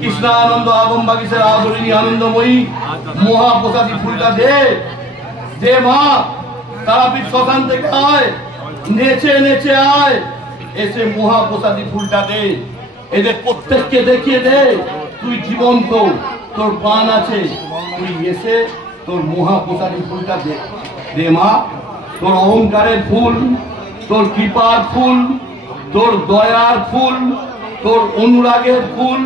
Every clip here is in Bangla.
কৃষ্ণানন্দ আগম বাগিসের আদরিণী আনন্দময়ী মহাপ্রসাদী ফুলটা দে দে মা। তারাপীঠ শ্মশান থেকে আয়, নেচে নেচে আয়, এসে মহাপ্রসাদী ফুলটা দে। এদের প্রত্যেককে দেখিয়ে দে তুই জীবন্ত, তোর প্রাণ আছে, তুই এসে তোর মহাপ্রসাদী ফুলটা দে দে মা। তোর অহংকারের ফুল, তোর কৃপার ফুল, তোর দয়ার ফুল, তোর অনুরাগের ফুল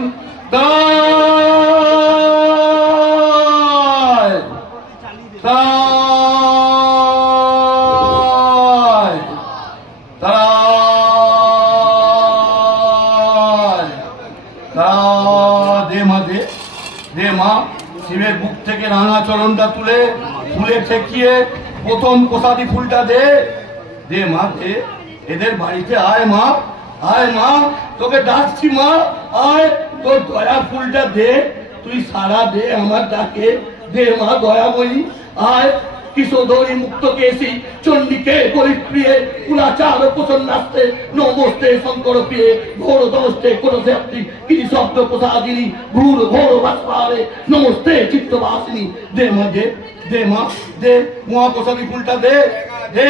তাই তাই তাই দে মা, দে দে মা। শিবের বুক থেকে রাঙা চরণটা তুলে ফুলে ঠেকিয়ে প্রথম প্রসাদী ফুলটা দে দে মা, দে। এদের বাড়িতে আয় মা, আয় মা, তোকে ডাকছি মা, আয়। তোর দয়ার ফুলটা দে, তুই সারা দে আমার ডাকে, দে মা দয়াময়ী, আয়। কিশোরী মুক্ত কেশী চন্ডিকে পরিপ্রিয়ে কুলাচার প্রসন্নাস্তে নমস্তে শঙ্কর প্রিয়ে ঘোর দমস্তে কোরসে আপনি কিরি শব্দ প্রসাদিনী ঘুর ঘোর ভাস্পারে নমস্তে চিত্তবাসিনী। দে মা, দে দে মা, দে মহাপ্রসাদী ফুলটা দে দে।